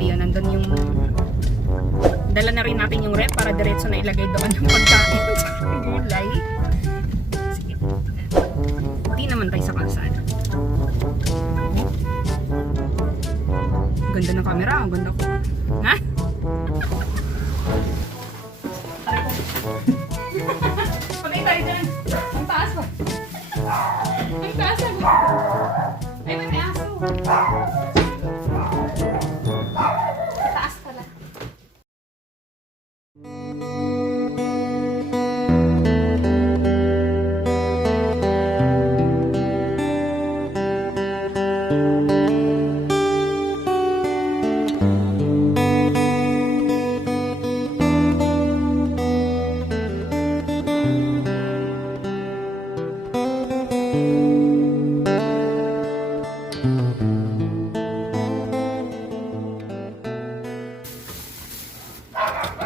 Ayan, nandun yung... Dala na rin natin yung rep para diretso na ilagay doon yung pagkain. Gulay. Sige. Hindi naman tayo sa kalsada. Ganda ng camera. Ang ganda ko. Ha? Pagay tayo dyan. Ang taas pa. Ang taas pa. Ay, may aso. Taas pala.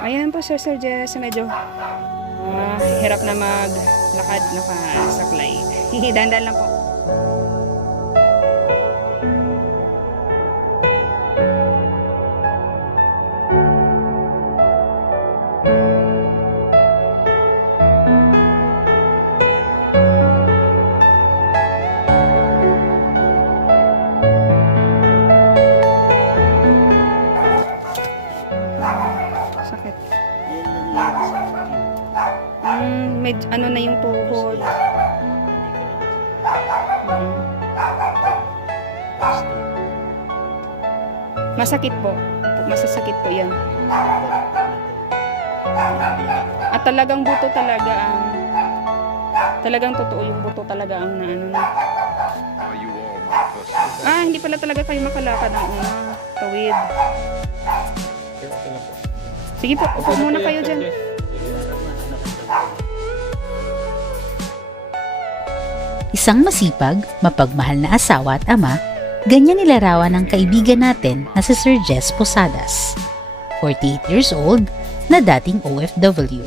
Ayan po Sir Jess, medyo hirap na maglakad nakasaklay. Dahan-dahan lang po. Sakit. May ano na yung tuhod. Masakit po. Masasakit po yan. At talagang buto talaga ang talagang totoo yung buto talaga ang naano na. Hindi pala talaga kayo makalakad ng una. Tawid. Sige po, upo muna kayo dyan. Isang masipag, mapagmahal na asawa at ama, ganyan nilarawan ng kaibigan natin na si Sir Jess Posadas, 48 years old, na dating OFW.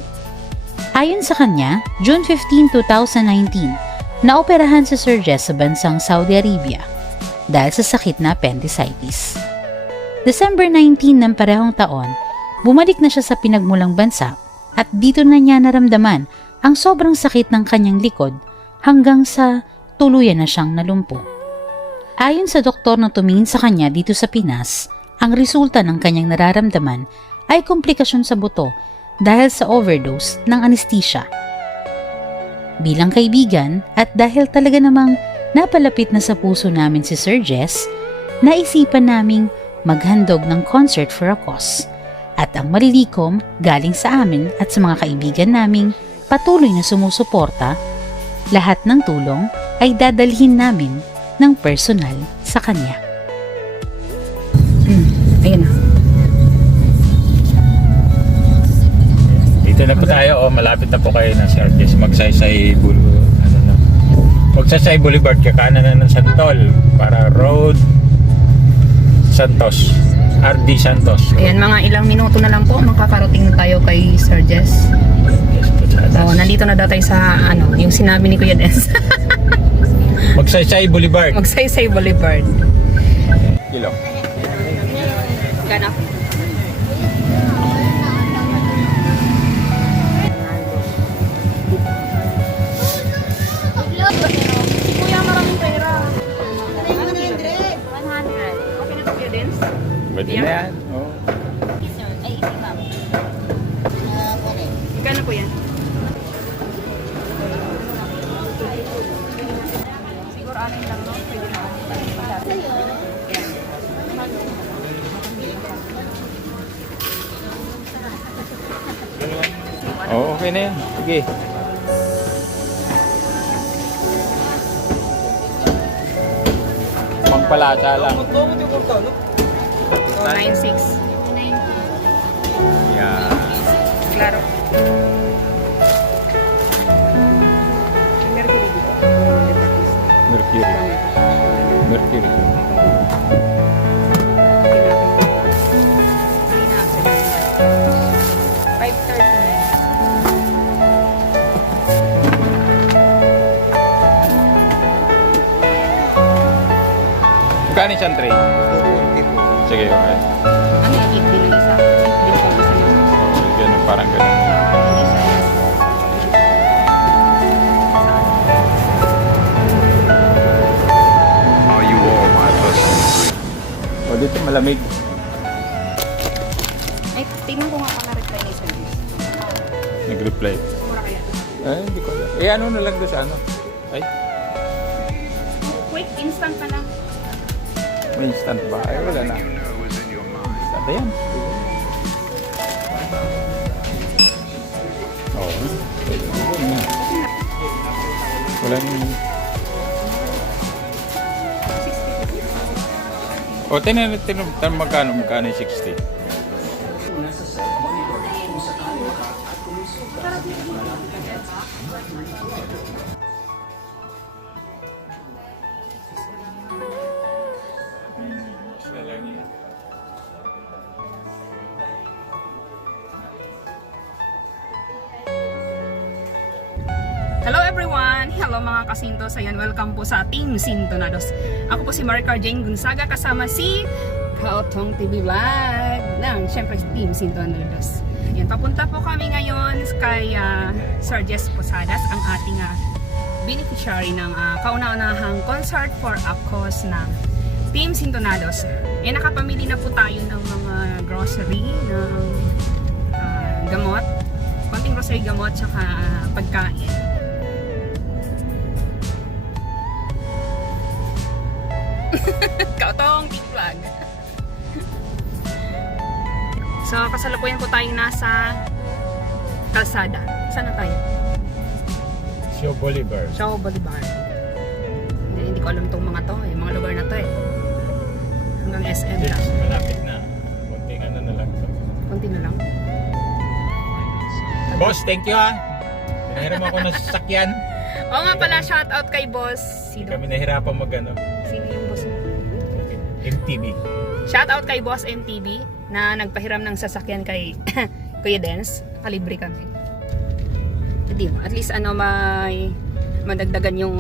Ayon sa kanya, June 15, 2019, naoperahan si Sir Jess sa bansang Saudi Arabia dahil sa sakit na appendicitis. December 19 ng parehong taon, bumalik na siya sa pinagmulang bansa at dito na niya naramdaman ang sobrang sakit ng kanyang likod hanggang sa tuluyan na siyang nalumpo. Ayon sa doktor na tumingin sa kanya dito sa Pinas, ang resulta ng kanyang nararamdaman ay komplikasyon sa buto dahil sa overdose ng anesthesia. Bilang kaibigan at dahil talaga namang napalapit na sa puso namin si Sir Jess, naisipan naming maghandog ng concert for a cause. At ang malilikom galing sa amin at sa mga kaibigan naming patuloy na sumusuporta, lahat ng tulong ay dadalhin namin ng personal sa kanya. Ayan na. Dito na po tayo, malapit na po kayo ng Sir Jess. Magsaysay Boulevard, kakanan na ng Santol para Road Santos. RD Santos. Ayan, mga ilang minuto na lang po makakarating na tayo kay Sir Jess. Nandito na daw tayo sa yung sinabi ni Kuya Des. Magsaysay Boulevard. Magsaysay Boulevard. Kilo. Gana. Kuya, maraming pera. 100. Okay na to, Kuya Des? Pwede na yan. Oh. Magkano po yan? Siguro alin lang, no? Pwede na. Oh, okay na yan. Sige. Pangpalasa lang. 96. Yeah. Claro. Mercury dito. Mercury. Mercury. Magkano isang tray? 240 po. Sige, okay. parang ganun. Are you all my personal dream? O dito malamig. Ay, tingnan ko nga kung na-reply ni service. Nag-reply. Mura kaya. Ay, hindi ko alam. Eh ano na lang doon sa ano? Ay, Quick, instant na lang. may instant ba? Ay, wala na. You know is in your mind. Instant na yan. Oo. Ayun na. Wala nang... O, tinan magkano yung 60? Hello everyone! Hello mga kasintos! Ayan, welcome po sa Team Sintonados. Ako po si Maricar Jane Gonzaga kasama si Kaotong TV Vlog ng syempre Team Sintonados. Ayan, papunta po kami ngayon kay Sir Jess Posadas, ang ating beneficiary ng kauna-unahang concert for a cause ng Team Sintonados. Ayan, nakapamili na po tayo ng mga grocery, ng gamot, konting grocery gamot, tsaka pagkain. Kaotong Team Vlog. So, kasalukuyan po tayo nasa kalsada. Saan na tayo? Show Bolivar. Shaw Bolivar. Hindi ko alam itong mga to, yung mga lugar na to eh. Hanggang SM Yes, lang. malapit na. Kunting ano na lang. Konti na lang. Boss, thank you ha. Pinahiram ako ng sasakyan. Oo nga pala, shout out kay boss. Hindi Sino? kami nahirapan mag ano. Sino yung boss mo? MTV. Shout out kay boss MTV na nagpahiram ng sasakyan kay Kuya Dens. Kalibre kami. Hindi, at least ano may madagdagan yung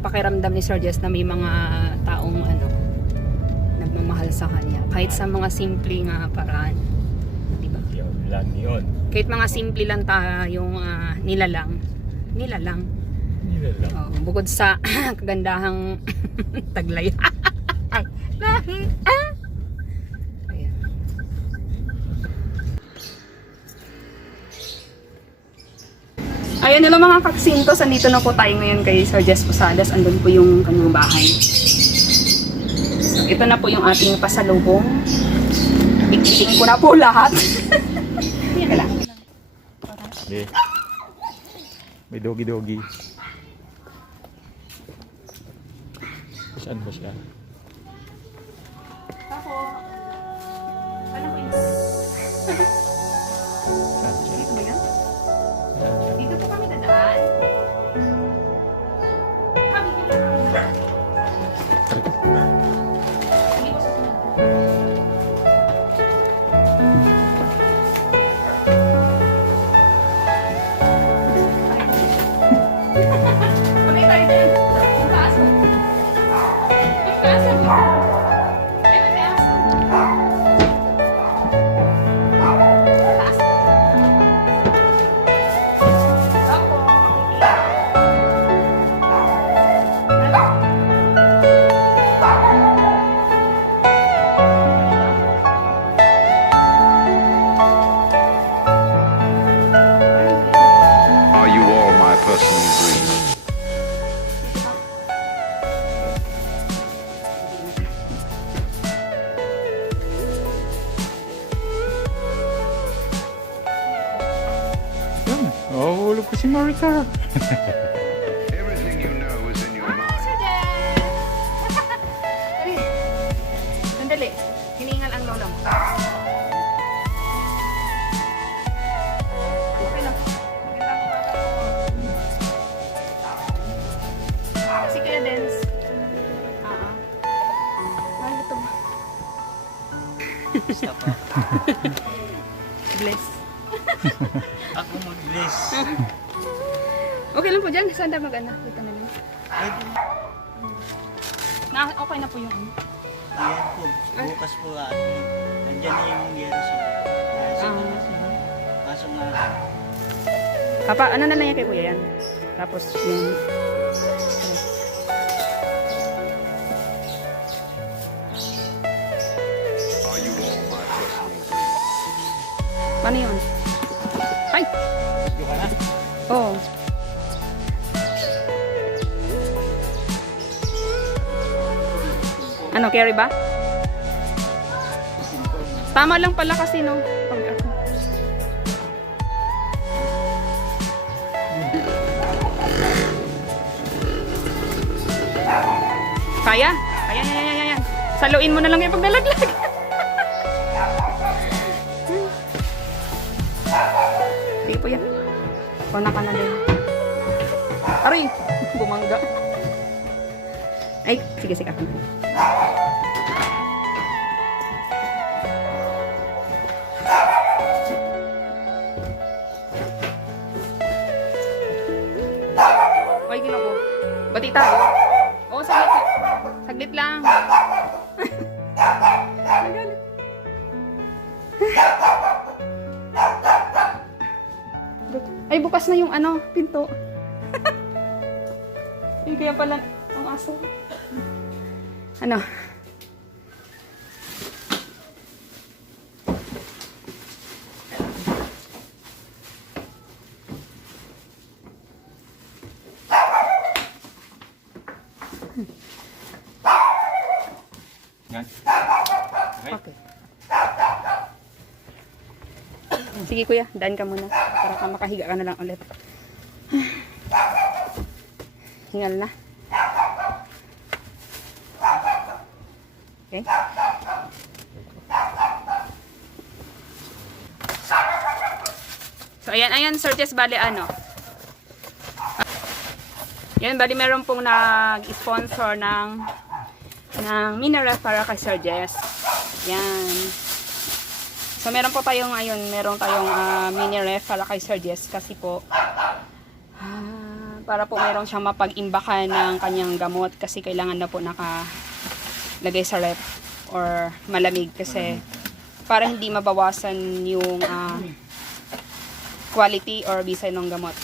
pakiramdam ni Sir Jess na may mga taong ano nagmamahal sa kanya. Kahit sa mga simpleng paraan. Di ba? Yun lang yun. Kahit mga simple lang yung nilalang. Nilalang. Oh, bukod sa kagandahang taglay. Ayan. Ayan, hello mga kaksintos. Andito na po tayo ngayon kay Sir Jess Posadas. Andun po yung kanyang bahay. So, ito na po yung ating pasalubong. Bigbiting ko na po lahat. Yan lang. Okay. May dogi-dogi. Saan ba siya? Ako, ano po yun? Saan siya? Dito ba yan? Saan siya? Dito po kami dadaan. Kami dito kami dadaan. Hindi po sa sunod. Pagay tayo dyan. Ang taas mo. Ang taas mo. Ay, may aso. Taas. Opo, makikita. Are you all my personal dream? Yun. Oh, hulog pa si Maricar. Everything you know is in your mind. Sir Jen! Dali. Sandali. Hiningal ang lola mo. Okay lang. Si Kuya Dens. Ay, ito. Bless. Ako mag-bless. Okay lang po dyan. Saan na mag-anak? Dito na lang. Okay na po yung ano. Ayan po, bukas po at andyan na yung yero sa Papa, ano na lang yan kay kuya yan? Tapos yung... Are you all my personal dreams? Paano yun? Ay! Video ka na? Oo. Ano, carry ba? Tama lang pala kasi, no? Pag ako. Kaya? Kaya, yan. Saluin mo na lang yung pag nalaglag. Sige po yan. Kona ka na din. Aray! Bumangga. Ay, sige ako na. Ay, ginoko. Bati tayo. Oo, saglit. Saglit lang. Nagalit. Ay, bukas na yung ano, pinto. Ay, kaya pala ang aso. Ano? Yan. Okay. Sige kuya, daan ka muna. Para ka makahiga ka na lang ulit. Hingal na. Okay. So ayan Sir Jess, bali ano. Yan, bali meron pong nag-sponsor ng mini ref para kay Sir Jess. Yan. So meron po tayong meron tayong mini ref para kay Sir Jess kasi po para po meron siyang mapag-imbakan ng kanyang gamot kasi kailangan na po nakalagay sa ref or malamig kasi para hindi mabawasan yung quality or bisay ng gamot.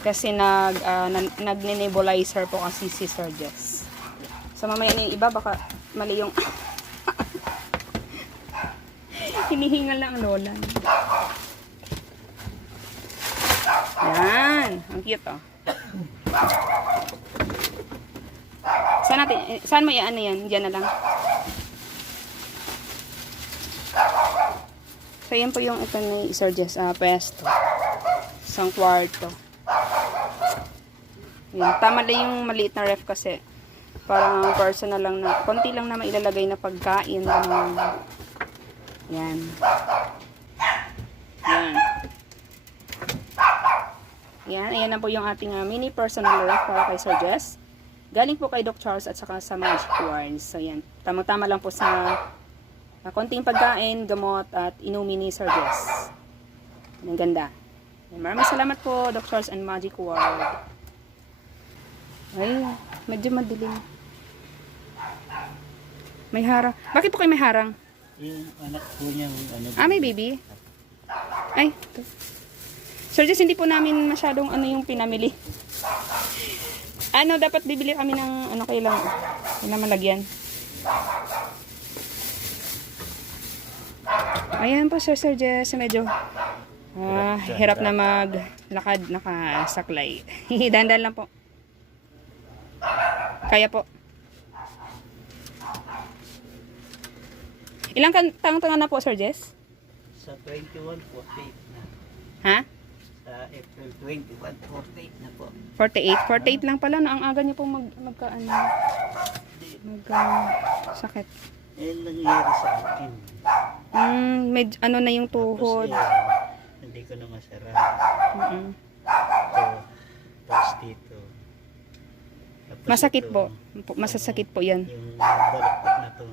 Kasi nag-nebulizer po kasi si Sir Jess. So mamaya yung iba baka mali yung hinihingal na ang lola. Yan. Ang cute oh. Saan mo yan? Diyan na lang. So yan po yung ito ni Sir Jess. Pesto. Isang kwarto. Yan. Tama lang yung maliit na ref kasi parang personal lang na konti lang na mailalagay na pagkain. Yan. Yan. Yan. Ayan na po yung ating mini personal ref para kay Sir Jess. Galing po kay Doc Charles at saka sa Magic Words. So yan. Tamang-tama lang po sa konting pagkain, gamot at inumin ni Sir Jess. Ang ganda. Maraming salamat po Doc Charles and Magic World. Ay, medyo madilim. May harang. Bakit po kayo may harang? Yung anak po niya, May baby? Ay, ito. Sir Jess, hindi po namin masyadong yung pinamili. Dapat bibili kami ng kailangan. Kailangan malagyan. Ayan po, Sir Jess. Medyo hirap na maglakad, nakasaklay. Dandan lang po. Kaya po. Ilang taong na po, Sir Jess? sa 21, 48 na. Ha? Sa April 21, 48 na po. 48 lang pala na ang aga niyo po sakit. Nangyari sa akin. Med na yung tuhod. Hindi ko na masara. Tapos dito. Tapos Masakit ito, po. Masasakit po yan. Yung balakot na to.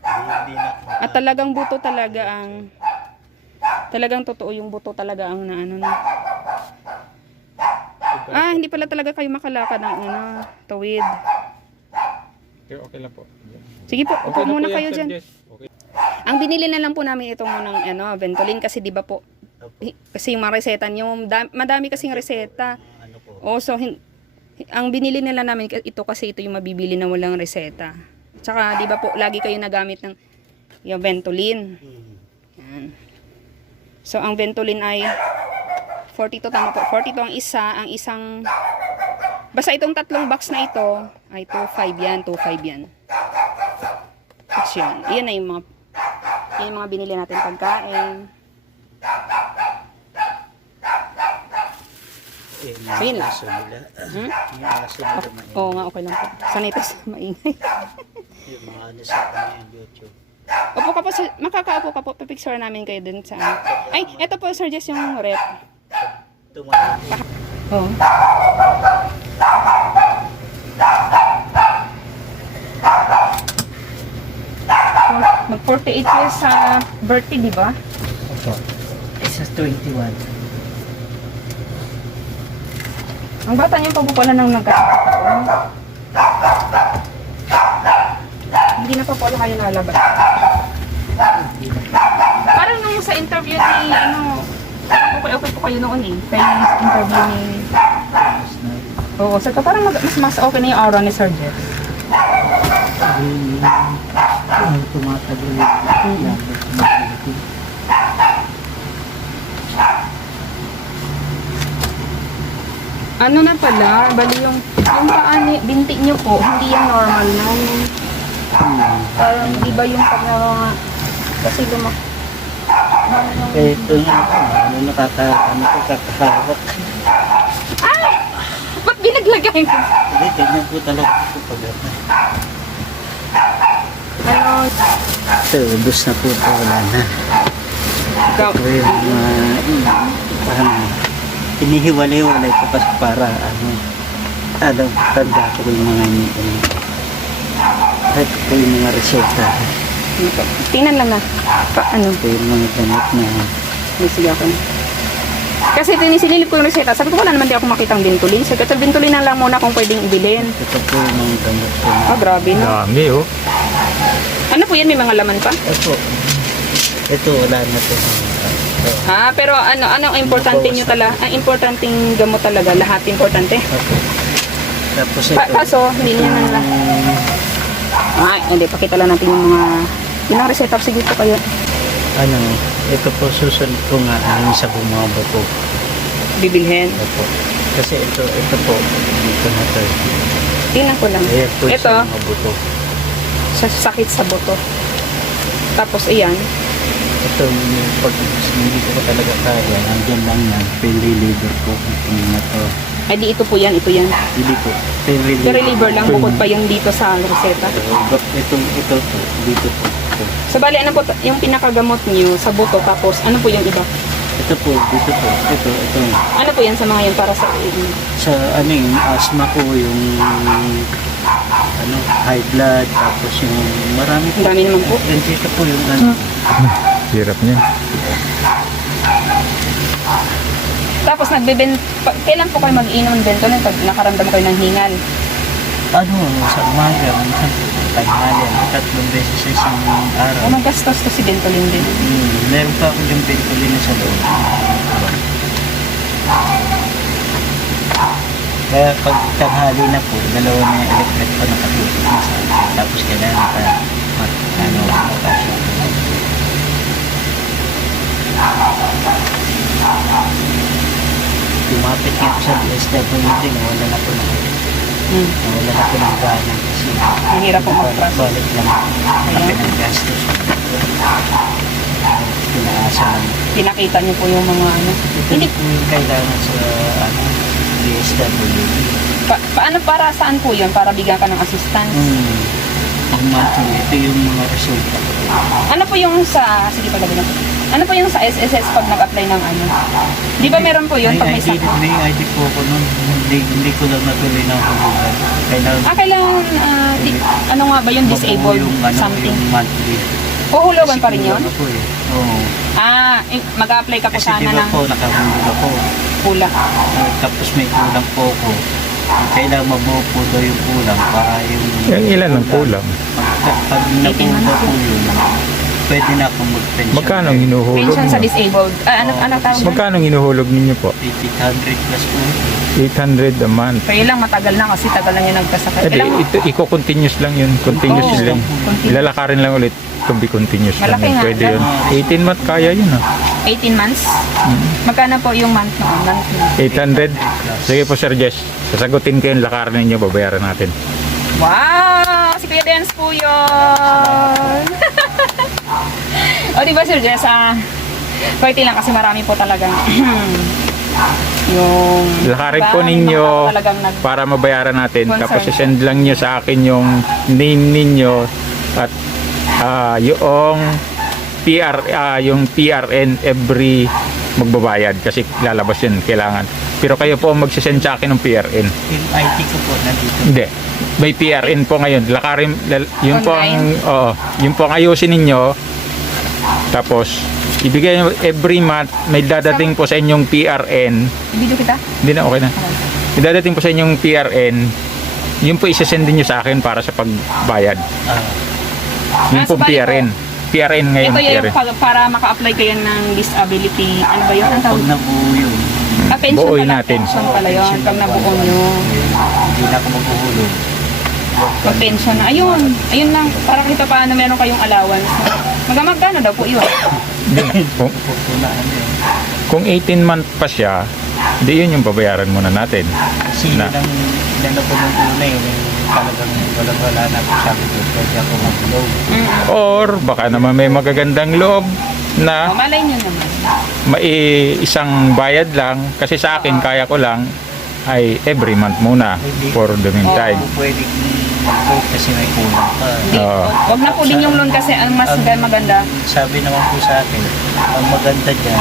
Hindi na. At talagang buto talaga ang talagang totoo yung buto talaga ang na. Hindi pala talaga kayo makalakad ng tawid. Okay lang po. Sige po, upo Okay na muna po yan, kayo Sir dyan. Jess. Okay. Ang binili na lang po namin itong ng Ventolin kasi 'di ba po? Kasi yung mga reseta niyo, madami kasing reseta. Ano po? So ang binili nila namin ito kasi ito yung mabibili na walang reseta. Tsaka 'di ba po, lagi kayo nagamit ng yung Ventolin. Yan. So ang Ventolin ay 42, tama po. 42 ang isa, ang isang basta itong tatlong box na ito ay 2.5 yan, 2.5 yan. Tapos yan. Iyan na yung mga binili natin pagkain. So yun lang. Aso nila. Hmm? Yung aso nila maingay. Oo nga, okay lang po. Sanay ito sa maingay. Yung mga ano sa yung YouTube. Opo ka po, makakaupo ka po. Pipicture namin kayo dun sa Ay, eto po Sir Jess yung rep. Tumayo. Oo. Mag 48 years sa birthday, di ba? Opo. Isa 21. Ang bata niyo pa po pala nang nagkakataon. Hindi na pa pala kayo nalabas. Parang nung sa interview ni okay po kayo noon eh. Kaya yung interview ni... Oo, so parang mas okay na yung aura ni Sir Jeff. Yung tumatagal yung tumatagin. Ano na pala, bali yung paani, binti nyo po, hindi yan normal na. Parang iba yung kasi Ito nga po, ano nakakahawak. ba't binaglagay ko? Hindi, tignan po talaga po pag Ano, ito, ubus na po ito, wala na. ikaw, Ito yung mga, parang, inihiwalay-walay ko kasi para, tanda ko yung mga ito po yung mga reseta. tingnan lang na. Ito yung mga gamit na, Sige ako na. Kasi tinisilip ko yung reseta. Sabi ko wala naman di ako makitang Ventolin. Sabi ko, Ventolin na lang muna kung pwedeng ibilin. ito po yung mga gamit ko. Grabe na. Dami oh. Ano po yan? May mga laman pa? Ito, wala na po. Pero anong importante nyo talaga? Ang importanteng gamot talaga. Lahat importante. Opo. Tapos ito, Kaso, hindi niya na lang. Hindi. Pakita lang natin yung mga... Ilang reseta. Sige po kayo. ito po susunod ko nga sa bumaba po. Bibilhin. Opo. Kasi ito po, dito na to. Tingnan ko lang. Ayan po Ito, sa mga buto. sa sakit sa buto. Tapos, ayan. Ito, pag hindi ko talaga kaya, nandiyan lang yan, pain reliever po. Ito na to. Ay, di ito po yan. Ito yan. Hindi po, pain reliever. Yung reliever lang. Bukod pa yung dito sa reseta. Ito po, dito po. Ito. So, bali, ano po yung pinakagamot niyo sa buto? Tapos, ano po yung iba? Ito po, dito po. Ito. Ano po yan sa mga yan para sa Sa yung asthma ko, yung high blood, tapos yung marami po. Ang dami naman po. Yan dito po yung Hirap niyan. Tapos, kailan po kayo mag-inom ng Ventolin pag nakaramdam kayo ng hingal? sa umaga, minsan tanghali, 3 beses sa isang araw. Magastos to si Ventolin din. Meron pa ako yung Ventolin na sa loob. Kaya pag tanghali na po, dalawa na yung electric pa nakatutok na sa akin. Tapos kailangan pa makasya. Lumapit nga ako sa DSWD, nawala na po ng gana kasi Mahirap po mag-process. balik lang Ayan. pinag-gastos. Pinaasa lang. Pinakita niyo po yung mga ano. Ito Hindi, po yung kailangan sa DSWD. paano para saan po yun? Para bigyan ka ng assistance? Ang monthly, ito yung mga resulta ko. Ano po yung sige palagay na po. Ano po yung sa SSS pag nag-apply ng ano? Di ba meron po yun pag may sakit? May ID po ako nun. Hindi ko lang natuloy na hulugan. Kailangan, ano nga ba yung disabled something? Yung monthly. Huhulugan pa rin yun? Ako eh. Oo. Mag-apply ka po Kasi sana diba ng po, nakahulog ako. pula. Tapos may kulang po ako. Kailangan mabuo po daw yung kulang para yung... Yan ilan ang kulang? Pag nabuo po yun, pwede na akong mag-pension. Magkano ang hinuhulog Pension sa niyo? disabled. Ano tawag mo? Magkano ang hinuhulog ninyo po? 800 plus po. 800 a month. Kaya lang matagal na kasi tagal lang yung nagkasakit. Edi, ito, iko-continuous lang yun. Continuous Oo, lang. continuous. Ilalakarin lang ulit. To be continuous lang Malaki yun. nga. Pwede yun. 18 month kaya yun ah. 18 months? Magkano po yung month noon? Monthly? 800. Sige po Sir Jess. Sasagutin ko yung lakarin ninyo. Babayaran natin. Wow! Si Kuya Dance po yun! O diba Sir Jess, pwede lang kasi marami po talagang yung Lakarin iba, po ninyo mga talagang para mabayaran natin. Concern. Tapos send lang nyo sa akin yung name ninyo at yung PRN every magbabayad kasi lalabas yun, kailangan. Pero kayo po ang magsisend sa akin ng PRN. Yung IT ko po nandito. Hindi. May PRN po ngayon. Lakarin, yun po ang, Online? oo, yun po ang ayusin ninyo. Tapos, ibigay nyo every month, may dadating po sa inyong PRN. video kita? Hindi na, okay na. May dadating po sa inyong PRN. Yun po isasend din nyo sa akin para sa pagbayad. Yun po so bali PRN. PRN ngayon. Ito yung PRN. para maka-apply kayo ng disability. Ano ba yun? Ang Pag tawag? nabuo yun, Pension Buuin pala. natin. Pension pala yun. Pag nabuo nyo. hindi na ako maghuhulog. Pag pension na. Ayun. Ayun lang. Para kita paano meron kayong allowance. Magkano daw po yun? Hindi. Pupunaan eh. Kung 18 month pa siya, hindi yun yung babayaran muna natin. Kasi Na. inano ko nung una eh, talagang wala na ako sabi ko, pwede ako mag-low. Or baka naman may magagandang loob na Malay nyo naman. isang bayad lang kasi sa akin kaya ko lang ay every month muna for the meantime. Pwede mag-low kasi may kulang pa. Hindi. Oo. Huwag na po din yung loan kasi ang mas maganda. Sabi naman po sa akin, ang maganda dyan,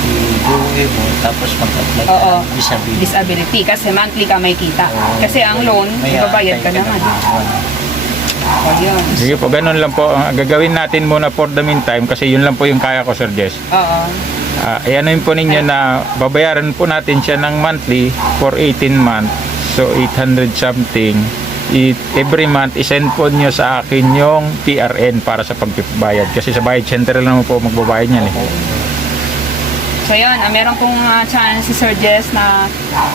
i-buuin mo, tapos mag-apply ka Oo. ng disability. Disability. Kasi monthly ka may kita. Oo. Kasi ang loan, May ibabayad ka aantay naman. ng buwan. O yun. Sige po, ganun lang po. Ang gagawin natin muna for the meantime kasi yun lang po yung kaya ko, Sir Jess. Oo. Ayan po ninyo na babayaran po natin siya ng monthly for 18 months. So 800 something. Every month isend po nyo sa akin yung PRN para sa pagbayad. Kasi sa bayad center lang po magbabayad niyan eh. So yun, meron pong chance si Sir Jess na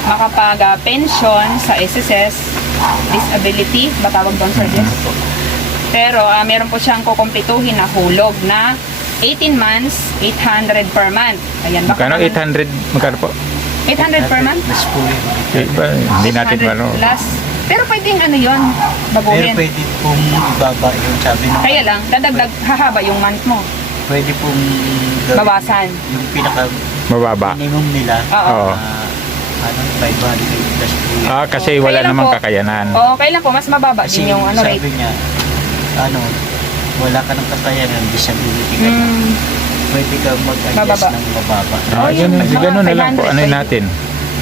makapag-pension sa SSS, disability, ba tawag doon Sir Jess? Pero meron po siyang kukumpletuhin na hulog na 18 months, 800 per month. Ayan, baka Magkano? naman- 800? Magkano po? 800 per month? Mas po yun. Iba, hindi natin 800 ano. plus. Pero pwedeng ano yun, Pero baguhin. pwede pong ibaba yung sabi ng Kaya lang, dadagdag, hahaba yung month mo. pwede pong gawin Bawasan. yung pinaka Mababa. minimum nila. Oo. Oo. Ano, 500 plus po yun. Kasi Kaya wala lang namang po. kakayanan. Oo, kailan po, mas mababa Kasi din yung ano sabi rate. niya, wala ka ng kakayanan, disability ka na. Mm, Pwede ka mag-adjust Bababa. ng mababa. Oh, yun, mga Ganun na lang po. 500 Ano pwede. natin?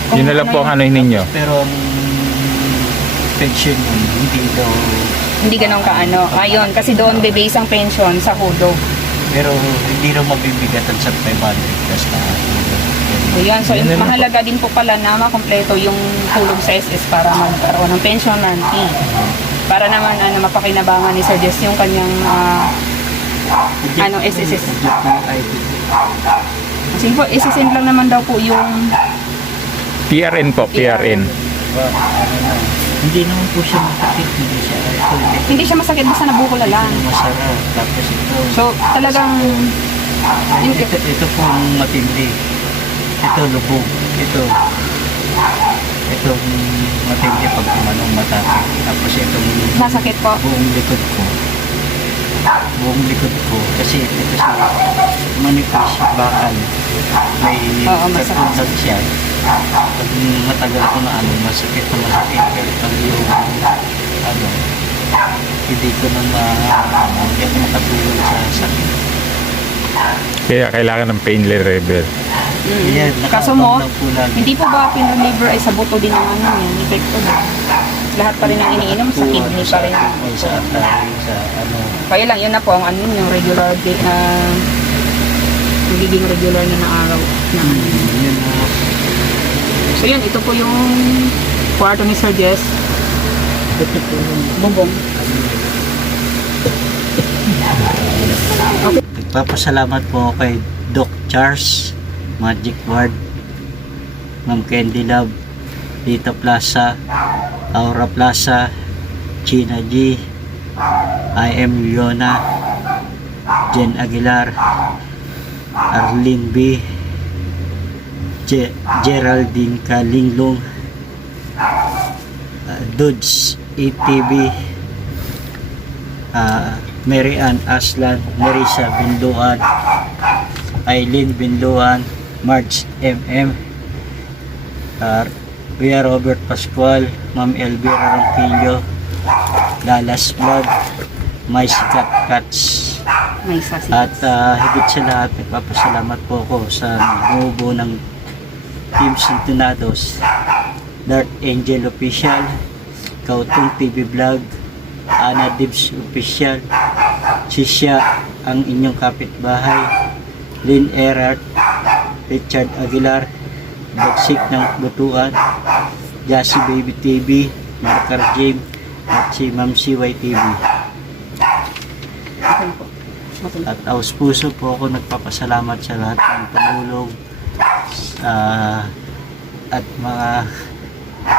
Kung Yun na lang ano po ang ano ninyo. Pero ang pension mo, hindi daw. hindi ganun kaano. Ayun, kasi doon bebase ang pension sa hudo. Pero hindi raw mabibigatan sa 500 plus na. Ayan, so Yun na lang po. mahalaga din po pala na makompleto yung tulong sa SS para magkaroon ng pension monthly. Para naman mapakinabangan ni Sir Jess yung kanyang SSS. Kasi po, SSN lang naman daw po yung PRN po, PRN. Hindi naman po siya masakit, hindi siya alcoholic. hindi siya masakit basta nabukol lang. Masarap. Tapos ito, So, talagang ito po ang matindi. Ito lubog. Ito matindi pag umanong matapik. Tapos itong masakit po. buong likod ko. Kasi ito sa manipis, bakal. May Oo, masakit. tagpundag siya. Pag matagal ko na masakit. Kaya pag yung hindi ko na hindi ako makatulog sa sakit. Kaya kailangan ng pain reliever. Ayan, Kaso mo, nakaabang lang po lagi. hindi po ba pinreliver ay sa buto din ang ano yan, epekto na. Lahat pa rin ang iniinom sa kidney pa rin. May sa atay, sa ano. Kaya lang, yun na po ang ano yung regular day na magiging regular na araw. Na, Yun na. so yun, ito po yung kwarto ni Sir Jess. Bubong. Nagpapasalamat po ako kay Doc Charles, Magic Ward, Ma'am Candy Love, Dita Plaza, Aura Plaza, China G, I am Yona, Jen Aguilar, Arlene B, Geraldine Kalinglong, Dudes ETV, Mary Ann Aslan, Marisa Binduan, Eileen Binduan, Marge MM, Kuya Robert Pascual, Ma'am Elvira Ronquillo, Lalas Vlog, My Sikat Cats. May sasis. At higit sa lahat, nagpapasalamat po ako sa bumubuo ng Team Sintonados, Dark Angel Official, Kautong TV Vlog, Ana Dibs Official, Sisya, ang inyong kapitbahay, Lynn Erard, Richard Aguilar, Bagsik ng Butuan, Jassy Baby TV, Marker James, at si Ma'am CY TV. Okay po. Okay. At aus puso po ako nagpapasalamat sa lahat ng tumulong at mga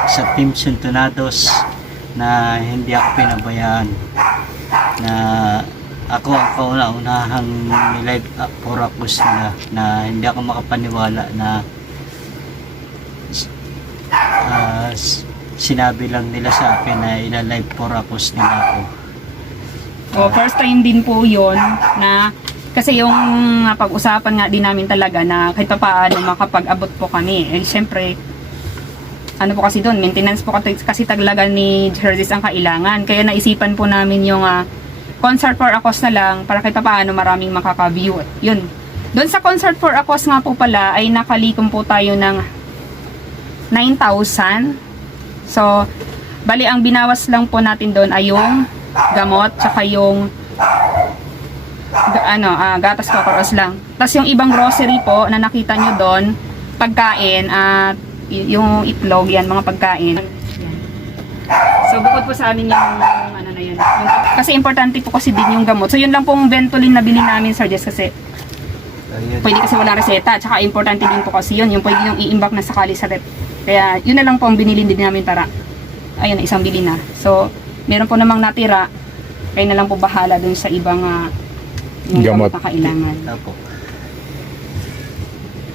sa Team Sintonados na hindi ako pinabayaan, na ako ang kauna-unahang live porapos nila, na hindi ako makapaniwala na sinabi lang nila sa akin na ila-live porapos nila ako. First time din po yon na kasi yung pag-usapan nga din namin talaga na kahit pa paano makapag-abot po kami. Eh syempre, ano po kasi doon, maintenance po kasi talaga ni Jervis ang kailangan. Kaya naisipan po namin yung concert for a cause na lang para kahit pa paano maraming makaka-view. Yun. Doon sa concert for a cause nga po pala ay nakalikom po tayo ng 9,000. So, bali ang binawas lang po natin doon ay yung gamot, tsaka yung gatas Cocoros lang. Tapos yung ibang grocery po na nakita nyo doon, pagkain at yung itlog, yan, mga pagkain. Yan. So, bukod po sa amin yung ano na yan. Kasi importante po kasi din yung gamot. So, yun lang pong Ventolin na bili namin, Sir Jess, kasi pwede kasi walang reseta. Tsaka importante din po kasi yun, yung pwede yung i-imbak na sakali sa rep. Kaya, yun na lang po ang binili din namin para, ayun, isang bili na. So, meron po namang natira, kayo na lang po bahala dun sa ibang yung gamot na kailangan. Opo.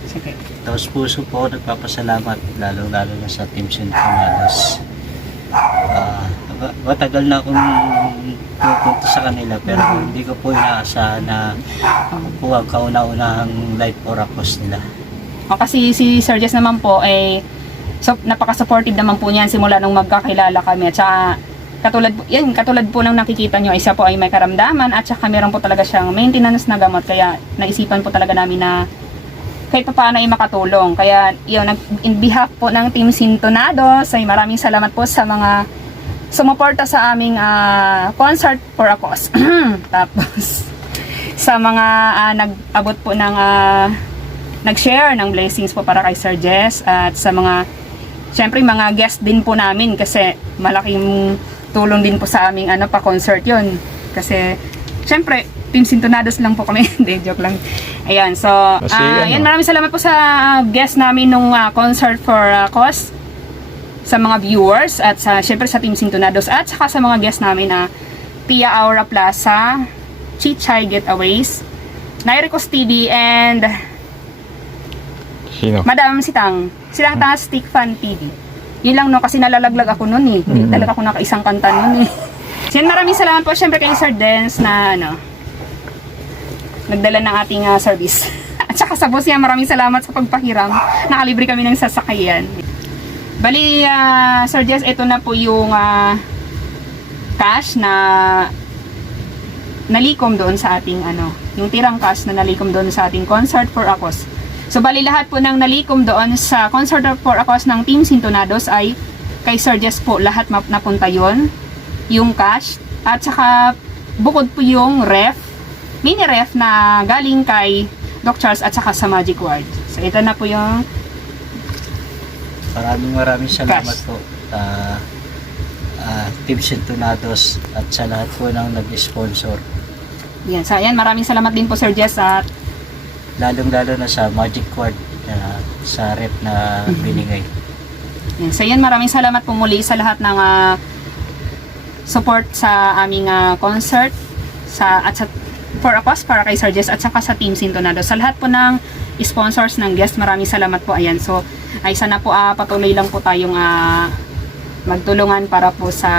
Sige. Tapos puso po ako nagpapasalamat, lalo-lalo na sa Team Sintonados. Matagal na akong pupunta sa kanila, pero hindi ko po inaasahan na ako po ang kauna-unahang live oracles nila. Kasi si Sir Jess naman po ay napaka-supportive naman po niyan simula nung magkakilala kami. At saka katulad po ng nakikita nyo, isa po ay may karamdaman at saka meron po talaga siyang maintenance na gamot. Kaya naisipan po talaga namin na kahit pa paano ay makatulong. Kaya yun, in behalf po ng Team Sintonados ay maraming salamat po sa mga sumuporta sa aming concert for a cause. Tapos sa mga nag-abot po ng nag-share ng blessings po para kay Sir Jess at sa mga syempre mga guest din po namin kasi malaking tulong din po sa aming pa-concert yun. Kasi syempre Team Sintonados lang po kami. Hindi, joke lang. Ayan, so ayan, maraming salamat po sa guest namin nung concert for cause, sa mga viewers at sa syempre sa Team Sintonados at saka sa mga guest namin na Tia Aura Plaza, Chichay Getaways, Nairicos TV and Sino? Madam Silang Tanga Stick Fan TV. Yun lang no, kasi nalalaglag ako nun eh. Hindi talaga ako nakaisang kanta nun eh. So maraming salamat po syempre kay Sir Dance na nagdala ng ating service. At saka sa boss niya, maraming salamat sa pagpahiram. Nakalibre kami ng sasakyan. Bali, Sir Jess, ito na po yung cash na nalikom doon sa ating yung tirang cash na nalikom doon sa ating concert for a cause. So bali lahat po ng nalikom doon sa concert for a cause ng Team Sintonados ay kay Sir Jess po lahat napunta yon, yung cash at saka bukod po yung mini ref na galing kay Doc Charles at saka sa Magic Ward. So ito na po yung maraming salamat po Team Sintonados at sa lahat po ng nag-sponsor. Yan. So, ayan, maraming salamat din po Sir Jess at Lalong-lalo na sa magic word sa rep na binigay. yan. So, yan, maraming salamat po muli sa lahat ng support sa aming concert at sa for a cause para kay Sir Jess at saka sa Team Sintonado. Sa lahat po ng sponsors ng guest, maraming salamat po. Ayan. So, ay sana po patuloy lang po tayong magtulungan para po sa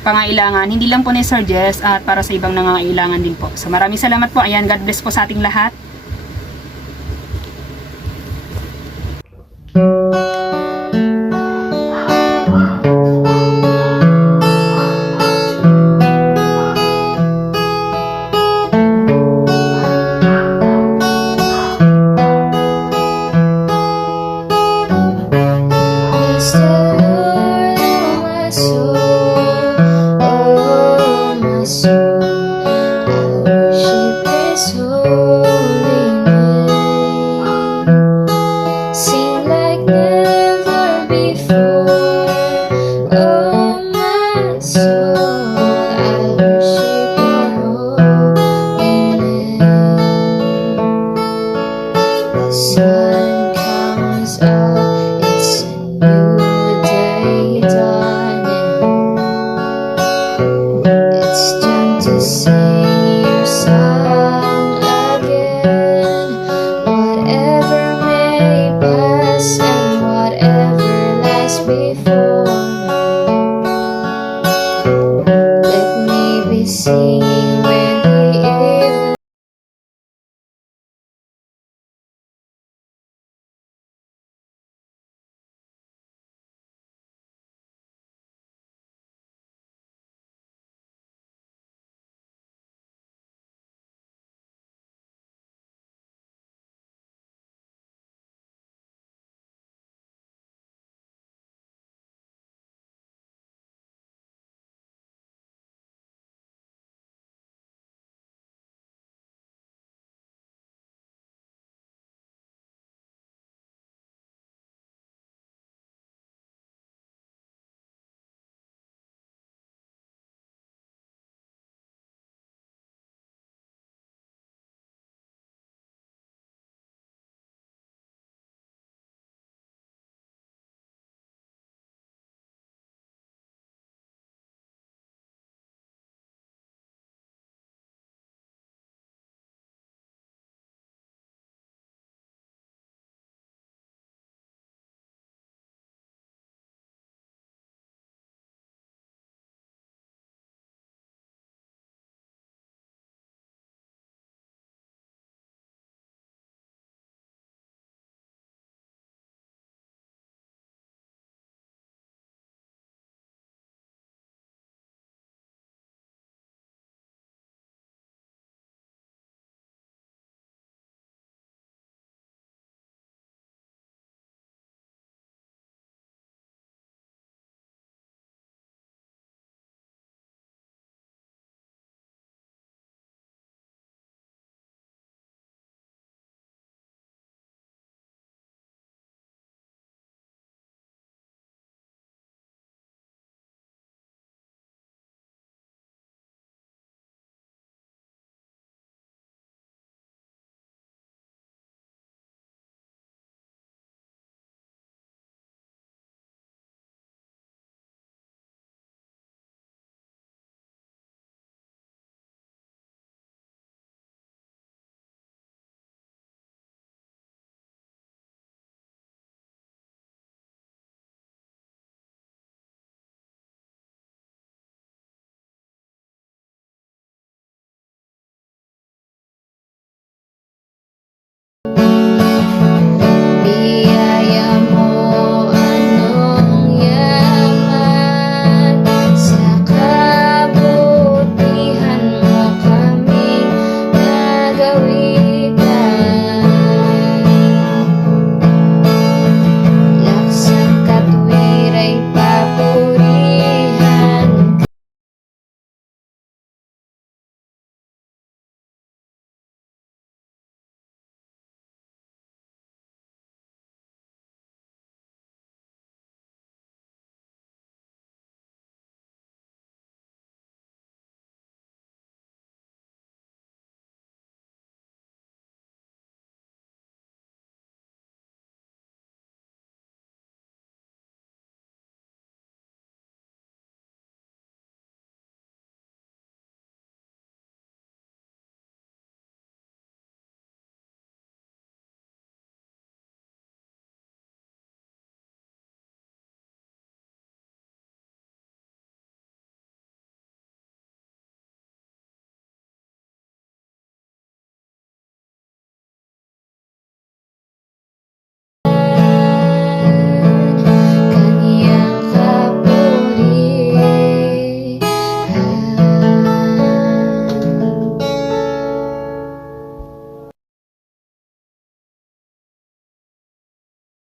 pangailangan, hindi lang po ni Sir Jess at para sa ibang nangangailangan din po. So maraming salamat po. Ayan, God bless po sa ating lahat. Bless the Lord, oh my soul, oh my soul. I worship His holy name. Sing like never before, oh my soul. I worship Your holy name. The sun comes up, it's a new day dawning. It's time to sing.